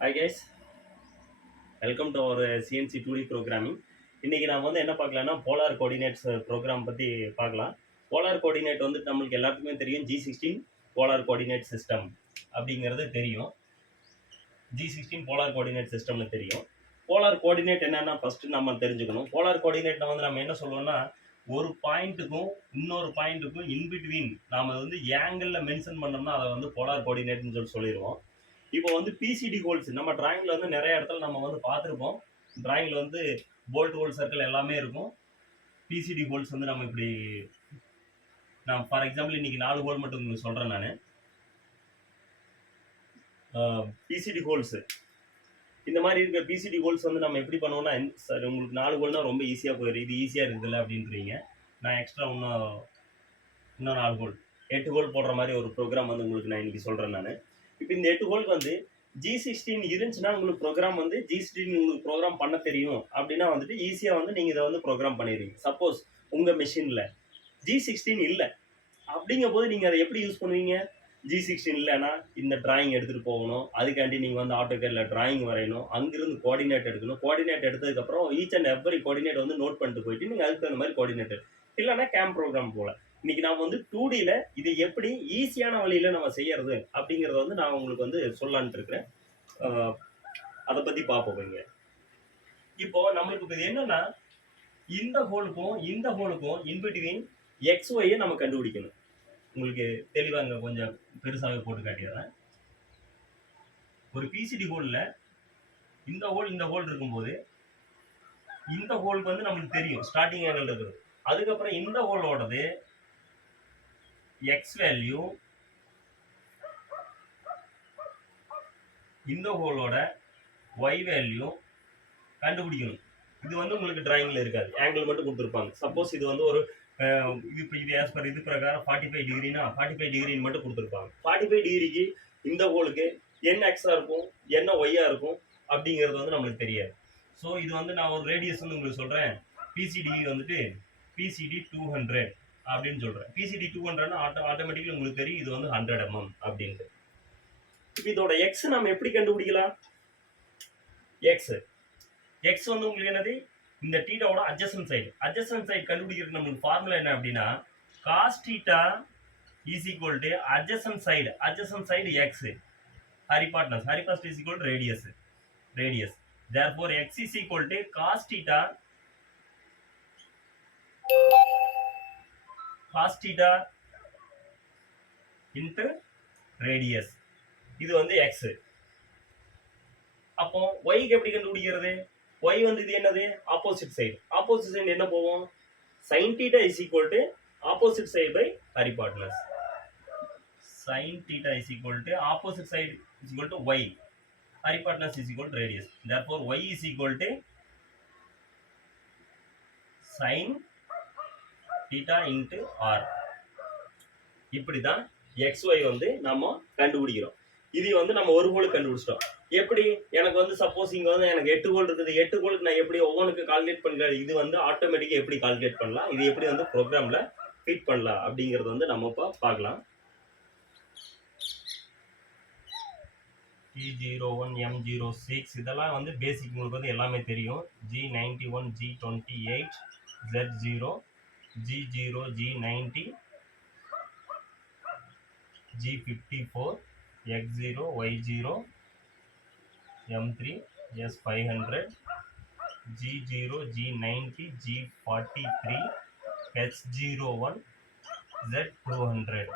Hi guys, welcome to our CNC 2D programming. இன்னைக்கு நாம வந்து என்ன பார்க்கலாம்னா போலார் கோஆர்டினேட்ஸ் ப்ரோக்ராம் பற்றி பார்க்கலாம். போலார் கோஆர்டினேட் வந்து நம்மளுக்கு எல்லாத்துக்குமே தெரியும். G16 போலார் கோஆர்டினேட் சிஸ்டம் அப்படிங்கிறது தெரியும். G16 போலார் கோஆர்டினேட் சிஸ்டம்னு தெரியும். போலார் கோஆர்டினேட் என்னன்னா ஃபர்ஸ்ட் நம்ம தெரிஞ்சுக்கணும். போலார் கோஆர்டினேட்ல வந்து நம்ம என்ன சொல்லுவோம்னா ஒரு பாயிண்ட்டுக்கும் இன்னொரு பாயிண்ட்டுக்கும் இன்பிட்வீன் நாம வந்து ஏங்கிளில் மென்ஷன் பண்ணோம்னா அதை வந்து போலார் கோஆர்டினேட்னு சொல்லிடுவோம். இப்போ வந்து பிசிடி ஹோல்ஸ் நம்ம டிராயிங்கில் வந்து நிறைய இடத்துல நம்ம வந்து பார்த்துருப்போம். டிராயிங்கில் வந்து போல்ட் ஹோல் சர்க்கிள் எல்லாமே இருக்கும். பிசிடி ஹோல்ஸ் வந்து நம்ம இப்படி நான் ஃபார் எக்ஸாம்பிள் இன்னைக்கு 4 ஹோல் மட்டும் உங்களுக்கு சொல்கிறேன். நான் பிசிடி ஹோல்ஸ் இந்த மாதிரி இருக்கிற பிசிடி ஹோல்ஸ் வந்து நம்ம எப்படி பண்ணுவோம்னா, சார் உங்களுக்கு 4 ஹோல்னா ரொம்ப ஈஸியாக போயிடும், இது ஈஸியாக இருக்குதுல்ல அப்படின்றீங்க. நான் எக்ஸ்ட்ரா இன்னும் 4 ஹோல் 8 ஹோல் போடுற மாதிரி ஒரு ப்ரோக்ராம் வந்து உங்களுக்கு நான் இன்னைக்கு சொல்கிறேன். நான் இப்போ இந்த 8 ஹோலுக்கு வந்து G16 இருந்துச்சுன்னா உங்களுக்கு ப்ரோக்ராம் வந்து G16 உங்களுக்கு ப்ரோக்ராம் பண்ண தெரியும் அப்படின்னா வந்துட்டு ஈஸியாக வந்து நீங்கள் இதை வந்து ப்ரோக்ராம் பண்ணிடுவீங்க. சப்போஸ் உங்கள் மிஷினில் G16 இல்லை அப்படிங்கும் போது நீங்கள் அதை எப்படி யூஸ் பண்ணுவீங்க? G16 இல்லைன்னா இந்த டிராயிங் எடுத்துகிட்டு போகணும், அதுக்காண்டி நீங்கள் வந்து ஆட்டோகேடில் டிராயிங் வரையணும், அங்கிருந்து கோஆர்டினேட் எடுக்கணும். கோஆர்டினேட் எடுத்ததுக்கப்புறம் ஈச் அண்ட் எவ்ரி கோஆர்டினேட் வந்து நோட் பண்ணிட்டு போயிட்டு நீங்கள் அதுக்கு தகுந்த மாதிரி கோஆர்டினேட் இல்லைன்னா கேம் ப்ரோக்ராம் போல. இன்னைக்கு நாம் வந்து 2Dயில் இது எப்படி ஈஸியான வழியில் நம்ம செய்யறது அப்படிங்கிறத வந்து நான் உங்களுக்கு வந்து சொல்லலான்ட்டு இருக்கிறேன். அதை பற்றி பார்ப்போம். இங்கே இப்போ நம்மளுக்கு இப்போ இது என்னன்னா, இந்த ஹோலுக்கும் இன்பிட்வீன் XYயை நம்ம கண்டுபிடிக்கணும். உங்களுக்கு தெளிவாங்க கொஞ்சம் பெருசாகவே போட்டு காட்டிடுறேன். ஒரு பிசிடி ஹோலில் இந்த ஹோல் இருக்கும்போது இந்த ஹோலுக்கு வந்து நம்மளுக்கு தெரியும் ஸ்டார்டிங் ஆங்கிள் இருக்குது. அதுக்கப்புறம் இந்த ஹோலோடது எக்ஸ் வேல்யூ, இந்த ஹோலோட ஒய் வேல்யூ கண்டுபிடிக்கணும். இது வந்து உங்களுக்கு டிராயிங்கில் இருக்காது, ஆங்கிள் மட்டும் கொடுத்துருப்பாங்க. சப்போஸ் இது வந்து ஒரு இது ஆஸ் பர் இது பிரகாரம் 45 டிகிரினா 45 டிகிரின்னு மட்டும் கொடுத்துருப்பாங்க. 45 டிகிரிக்கு இந்த ஹோலுக்கு என்ன எக்ஸாக இருக்கும் என்ன ஒய்யாக இருக்கும் அப்படிங்கிறது வந்து நம்மளுக்கு தெரியாது. ஸோ இது வந்து நான் ஒரு ரேடியஸ் வந்து உங்களுக்கு சொல்கிறேன். பிசிடி வந்துட்டு பிசிடி 200 அப்படின்னு சொல்கிறேன். பிசிடி 200னா ஆட்டோமேட்டிக்கலி உங்களுக்கு தெரியும் இது வந்து 100 mm அப்படின்ட்டு. இப்போ இதோட எக்ஸ் நம்ம எப்படி கண்டுபிடிக்கலாம்? எக்ஸ் வந்து உங்களுக்கு என்னது, இந்த தீட்டாவோட அட்ஜசன்ட் சைடு கண்டுபிடிக்கிறது நம்மளுக்கு ஃபார்முலா என்ன அப்படின்னா, cos theta is equal to adjacent side x, hypotenuse is equal to radius. therefore x is equal to cos theta into radius. இது வந்து x. அப்போ y க்கு எப்படி கண்டுபிடிக்கிறது? y வந்து இது என்னது, ஆப்போசிட் சைடு என்ன போவோம், sin theta is equal to opposite side by hypotenuse. sin theta is equal to opposite side is equal to y, hypotenuse is equal to radius. therefore y is equal to sin theta into r. இப்படிதான் xy வந்து நம்ம கண்டுபிடிக்கிறோம். இது வந்து நம்ம ஒரு ஹோலுக்கு கண்டுபிடிச்சிட்டோம். எப்படி, எனக்கு வந்து சப்போஸ் இங்கே வந்து எனக்கு 8 ஹோல் இருக்குது. 8 ஹோலுக்கு நான் எப்படி ஒவ்வொன்றுக்கு கால்குலேட் பண்ணுறது, இது வந்து ஆட்டோமேட்டிக்காக எப்படி கால்குலேட் பண்ணலாம், இது எப்படி வந்து ப்ரோக்ராமில் ஃபிட் பண்ணலாம் அப்படிங்கிறது வந்து நம்ம இப்போ பார்க்கலாம். G01 M06 இதெல்லாம் வந்து பேசிக் உங்களுக்கு வந்து எல்லாமே தெரியும். G91 G28 Z0 G0 G90 G54 X0 Y0 M3 S500 G0 G90 G43 H01 Z200.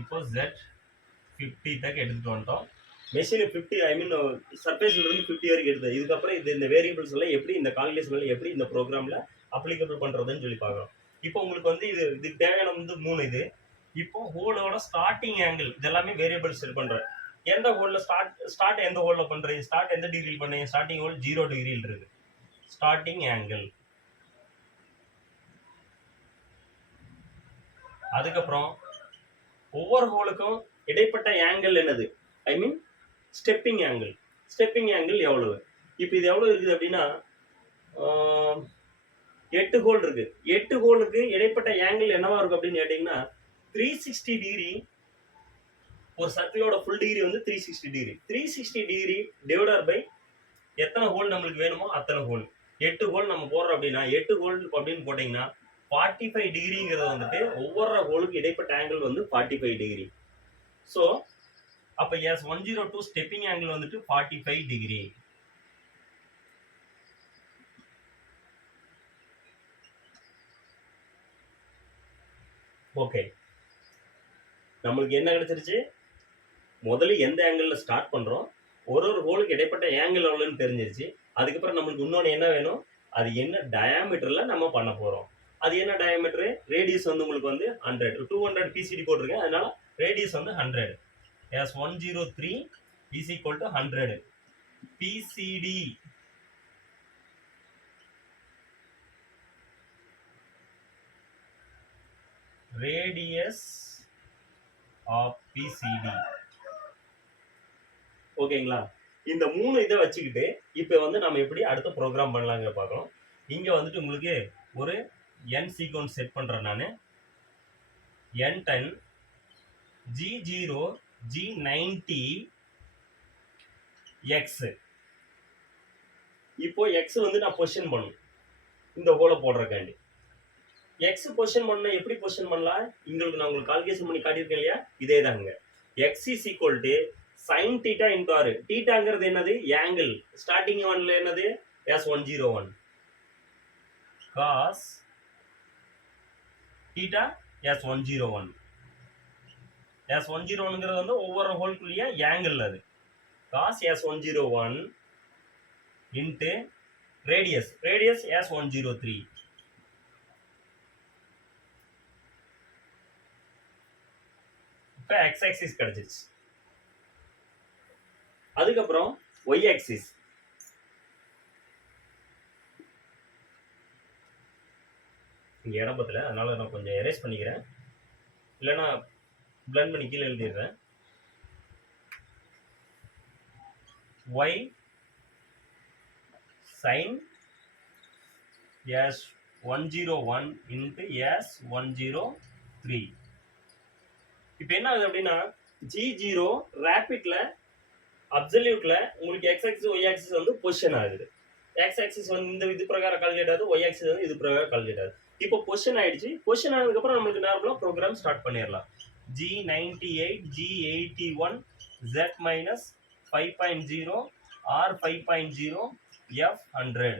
இப்போ Z50 தக்க எடுத்துட்டு வந்துட்டோம். மெஷின் 50 ஐ மீன் சர்ஃபேஸ்ல இருந்து 50 வரைக்கும் எடுத்தது. இதுக்கப்புறம் இந்த வேரியபிள்ஸ் எல்லாம் எப்படி இந்த கால்குலேஷன் எல்லாம் எப்படி இந்த ப்ரோக்ராமில் அப்ளிகபிள் பண்ணுறதுன்னு சொல்லி பார்க்குறோம். இப்போ உங்களுக்கு வந்து இதுக்கு தேவையான வந்து 3 இது. இப்போ ஹோலோட ஸ்டார்டிங் ஆங்கிள் இதெல்லாமே வேரியபிள் செட் பண்ணுறேன். எந்த ஹோலில் ஸ்டார்ட் எந்த ஹோலில் பண்ணுறீங்க, ஸ்டார்ட் எந்த டிகிரியில் பண்ணுறீங்க, ஸ்டார்டிங் ஹோல் 0 டிகிரியில் இருக்குது. Starting angle. அதுக்கப்புறம் ஒவ்வொரு ஹோலுக்கும் இடைப்பட்ட ஆங்கிள் என்னது, ஐ மீன் ஸ்டெப்பிங் ஆங்கிள் எவ்வளவு. இப்போ இது எவ்வளோ இருக்குது அப்படின்னா 8 ஹோல் இருக்கு. 8 ஹோலுக்கு இடைப்பட்ட ஆங்கிள் என்னவா இருக்கும் அப்படின்னு கேட்டிங்கன்னா 360 டிகிரி ஒரு சர்க்கிளோட ஃபுல் டிகிரி வந்து 360 டிகிரி. 360 டிகிரி டிவைடட் பை எத்தனை ஹோல் நம்மளுக்கு வேணுமோ அத்தனை ஹோல். 8 ஹோல் நம்ம போடுறோம் அப்படின்னா 8 ஹோல் அப்படின்னு போட்டிங்கன்னா 45 டிகிரிங்கிறது வந்துட்டு ஒவ்வொரு ஹோலுக்கு இடைப்பட்ட ஆங்கிள் வந்து 45 டிகிரி. ஸோ அப்போ S102 ஸ்டெப்பிங் ஆங்கிள் வந்துட்டு 45 டிகிரி. ஓகே, நம்மளுக்கு என்ன கிடைச்சிருச்சு? முதல்ல எந்த ஆங்கிள் ஸ்டார்ட் பண்றோம், ஒரு ஹோலுக்கு இடைப்பட்ட ஆங்கிள் எவ்வளோன்னு தெரிஞ்சிருச்சு. அதுக்கப்புறம் நம்மளுக்கு இன்னொன்று என்ன வேணும், அது என்ன டயாமீட்டர்ல நம்ம பண்ண போறோம். அது என்ன டயாமீட்டர்? ரேடியஸ் வந்து உங்களுக்கு வந்து 100. 200 PCD போட்டிருக்கேன், அதனால ரேடியஸ் வந்து 100. S103 is equal to 100 PCD. Radius of PCD. ஓகேங்களா? இந்த 3 இதை வச்சுக்கிட்டு இப்போ வந்து நம்ம எப்படி அடுத்த ப்ரோக்ராம் பண்ணலாங்கிற பார்க்கலாம். இங்கே வந்துட்டு உங்களுக்கு ஒரு n சீக்வன்ஸ் செட் பண்ணுறேன் நான். N10 G0 G90 X. இப்போ X வந்து நான் பொசிஷன் பண்ணும் இந்த ஹோலை போடுறக்காண்டி. X பொசிஷன் பண்ண எப்படி பொசிஷன் பண்ணலாம்? உங்களுக்கு நான் உங்களுக்கு கால்குலேஷன் பண்ணி காட்டியிருக்கேன் இல்லையா, இதே தாங்க. X is equal to sin theta into r. தீட்டாங்கிறது என்னது? ஆங்கிள். ஸ்டார்டிங் ஒன்ல என்னது? S101 cos theta S101. S101ங்கிறது வந்து ஒவ்வொரு ஹோல்குள்ளேயே ஆங்கிள். அது cos S101 into radius S103. இப்போ x axis கிடைச்சிருச்சு. அதுக்கப்புறம் y axis. இங்க இடம் பத்தல, அதனால நான் கொஞ்சம் எரேஸ் பண்ணிக்கிறேன், இல்லைன்னா பிளண்ட் பண்ணி கீழே எழுதிடுறேன். y sin S101 into S103. இப்போ என்ன ஆகுது அப்படின்னா G0 ரேபிட்ல அப்சல்யூட்ல உங்களுக்கு x axis y axis வந்து பொசிஷன் ஆகுது. x axis வந்து இந்த இது பிரகாரம் கால்குலேட் ஆகுது, y axis வந்து இது பிரகாரம் கால்குலேட் ஆகுது. இப்போ பொசிஷன் ஆயிடுச்சு. பொசிஷன் ஆனதுக்கு அப்புறம் நமக்கு நார்மலா ப்ரோக்ராம் ஸ்டார்ட் பண்ணிடலாம். G98 G81 Z minus 5.0 R 5.0 F 100.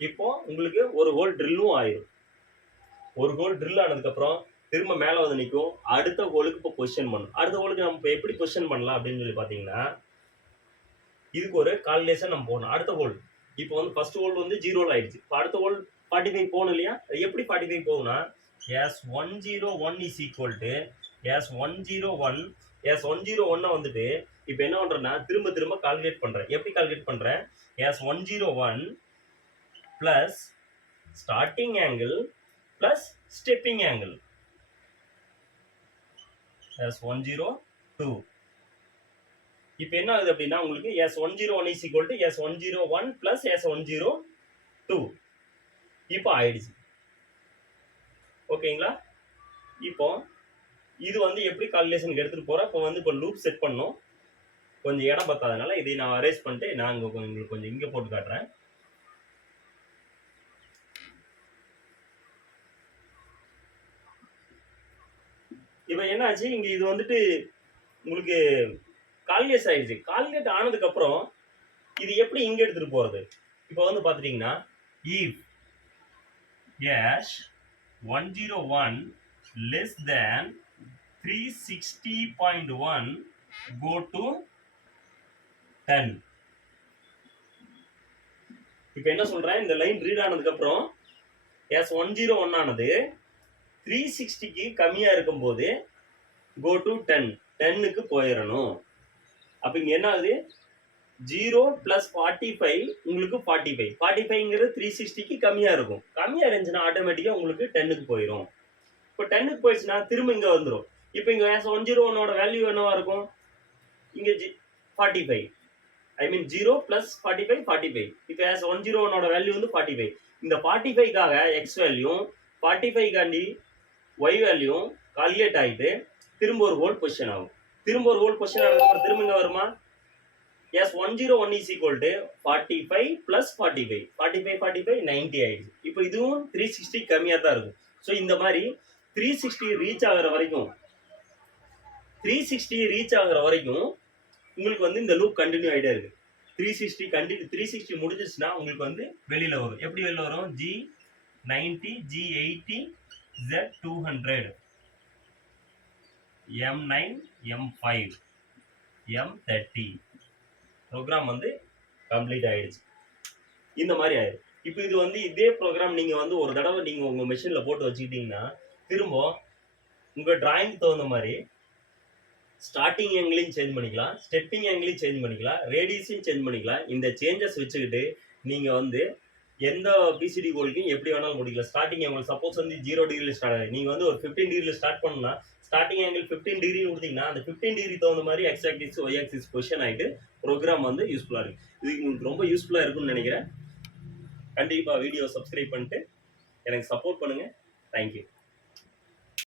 இப்போ உங்களுக்கு ஒரு ஹோல் ட்ரில்லும் ஆயிரும். ஒரு ஹோல் ட்ரில் ஆனதுக்கு அப்புறம் திரும்ப மேலே வந்து நிற்கும். அடுத்த ஹோலுக்கு இப்போ பொசிஷன் பண்ணும். அடுத்த ஹோலுக்கு நம்ம இப்போ எப்படி பொசிஷன் பண்ணலாம் அப்படின்னு சொல்லி பார்த்தீங்கன்னா, இதுக்கு ஒரு கால்குலேஷன் நம்ம போகணும். அடுத்த ஹோல் இப்போ வந்து ஃபர்ஸ்ட் ஹோல் வந்து 0ல ஆயிடுச்சு. இப்போ அடுத்த ஹோல் 45 போகணும் இல்லையா? அது எப்படி 45 போகும்னா S101 is equal to S101. S101 வந்துட்டு இப்போ என்ன பண்றேன்னா திரும்ப திரும்ப கால்குலேட் பண்றேன். எப்படி கால்குலேட் பண்றேன்? S101 plus starting angle plus stepping angle S102. இப்போ என்ன ஆகுது அப்படின்னா உங்களுக்கு S101 is equal to S101 plus S102 இப்போ ஆயிடுச்சு. ஓகேங்களா? இப்போ இது வந்து எப்படி கால்குலேஷனுக்கு எடுத்துட்டு போறேன். இப்போ வந்து இப்போ லூப் செட் பண்ணோம், கொஞ்சம் இடம் பத்தாதனால இதை நான் அரேஞ்ச் பண்ணிட்டு நான் உங்களுக்கு கொஞ்சம் இங்கே போட்டு காட்டுறேன். இப்போ என்ன ஆச்சு, இங்க இது வந்துட்டு உங்களுக்கு கால்குலேட் ஆயிடுச்சு. கால்குலேட் ஆனதுக்கு அப்புறம் இது எப்படி இங்க எடுத்துட்டு போறது? இப்போ வந்து பாத்துட்டீங்கன்னா if S101 less than 360.1 go to 10. இப்போ என்ன சொல்றேன், இந்த லைன் ரீட் ஆனதுக்கு அப்புறம் S101 ஆனது 360க்கு கம்மியா இருக்கும்போது go to 10, 10க்கு போயிடணும். அப்ப இங்க என்ன ஆகுது, 0 plus 45 உங்களுக்கு 45. 45ங்கிறது 360க்கு கம்மியா இருக்கும். கம்மியா இருந்துச்சுன்னா ஆட்டோமேட்டிக்கா உங்களுக்கு 10க்கு போயிடும். இப்போ 10க்கு போயிடுச்சுன்னா திரும்ப இங்க வந்துடும். இப்போ இங்க S101ஓட வேல்யூ என்னவா இருக்கும்? இங்க 45. ஐ மீன் 0 plus 45 45. இப்போ S101ஓட வேல்யூ வந்து 45. இந்த 45க்காக x வேல்யூ, 45 காண்டி y வேல்யூ, கால்குலேட் ஆகிட்டு திரும்ப ஒரு ஹோல் பொசிஷன் ஆகும். திரும்ப ஒரு ஹோல் பொசிஷன் ஆனதுக்கப்புறம் திரும்ப இங்கே வருமா? S 101 is equal to 45 plus 45 45 45 90 ஆயிடுச்சு. இப்போ இதுவும் 360 கம்மியாக தான் இருக்கும். ஸோ இந்த மாதிரி 360 ரீச் ஆகிற வரைக்கும் 360 ரீச் ஆகிற வரைக்கும் உங்களுக்கு வந்து இந்த லூப் கண்டினியூ ஆகிட்டே இருக்கு. 360 முடிஞ்சிச்சுன்னா உங்களுக்கு வந்து வெளியில் வரும். எப்படி வெளியில் வரும்? G90 G80 Z200 M9 M5 M30 program வந்து கம்ப்ளீட் ஆகிடுச்சு. இந்த மாதிரி ஆயிடும். இப்போ இது வந்து இதே ப்ரோக்ராம் நீங்கள் வந்து ஒரு தடவை நீங்கள் உங்கள் மெஷினில் போட்டு வச்சுக்கிட்டிங்கன்னா திரும்ப உங்கள் டிராயிங்க்கு தகுந்த மாதிரி ஸ்டார்டிங் ஆங்கிளையும் சேஞ்ச் பண்ணிக்கலாம், ஸ்டெப்பிங் ஆங்கிளையும் சேஞ்ச் பண்ணிக்கலாம், ரேடியஸையும் சேஞ்ச் பண்ணிக்கலாம். இந்த சேஞ்சஸ் வச்சுக்கிட்டு நீங்கள் வந்து எந்த பிசிடி கோலுக்கும் எப்படி வேணாலும் முடிக்கலாம். ஸ்டார்டிங் ஆங்கிள் சப்போஸ் வந்து 0 டிகிரியில் ஸ்டார்ட் ஆகுது, நீங்கள் வந்து ஒரு 15 டிகிரியில் ஸ்டார்ட் பண்ணால் ஸ்டார்டிங் ஆங்கிள் 15 டிகிரி கொடுத்தீங்கன்னா அந்த 15 டிகிரி தகுந்த மாதிரி X axis Y axis position ஆகிட்டு ப்ரோக்ராம் வந்து யூஸ்ஃபுல்லாக இருக்குது. இது உங்களுக்கு ரொம்ப யூஸ்ஃபுல்லாக இருக்குன்னு நினைக்கிறேன். கண்டிப்பாக வீடியோ சப்ஸ்கிரைப் பண்ணிட்டு எனக்கு சப்போர்ட் பண்ணுங்கள். தேங்க்யூ.